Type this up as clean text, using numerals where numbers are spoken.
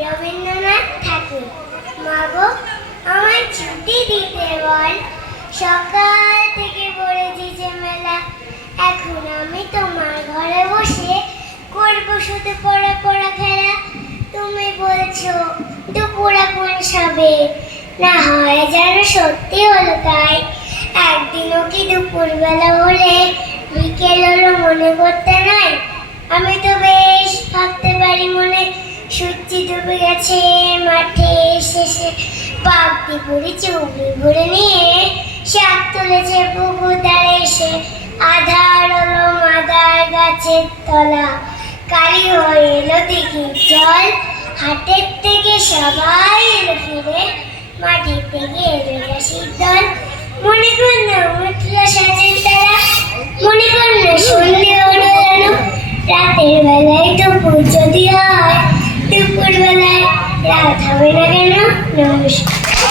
রবীন্দ্রনাথ ঠাকুর। মাগো, আমায় ছুটি দিতে বল, সকাল থেকে পড়েছি যে মেলা। এখন আমি তোমার ঘরে বসে করবো শুধু পড়া পড়া খেলা। তুমি বলছো দুপুর এখন সবে, না হয় যেন সত্যি হলো তাই। একদিনও কি দুপুরবেলা হলে বিকেল হলো মনে করতে নাই? আমি তো বেশ ভাবতে পারি মনে, সূর্য ডুবে গেছে মাঠে শেষে, পাগড়ি পরে চুবড়ি ভরে নিয়ে শাক তুলেছে পুকুর ধারে এসে। আধার হলো মাদার গাছের তলা, কালি হয়ে এলো দেখি জল। হাটের থেকে সবাই এলো ফিরে, মাটির থেকে এলো রাশির দল। মনে কর না উঠল সাজের তারা, মনে কর না সন্ধে হলো যেন। রাতের বেলায় দুপুর যদি হয়, দুপুর বেলায় রাত হবে না কেন? নমস্কার।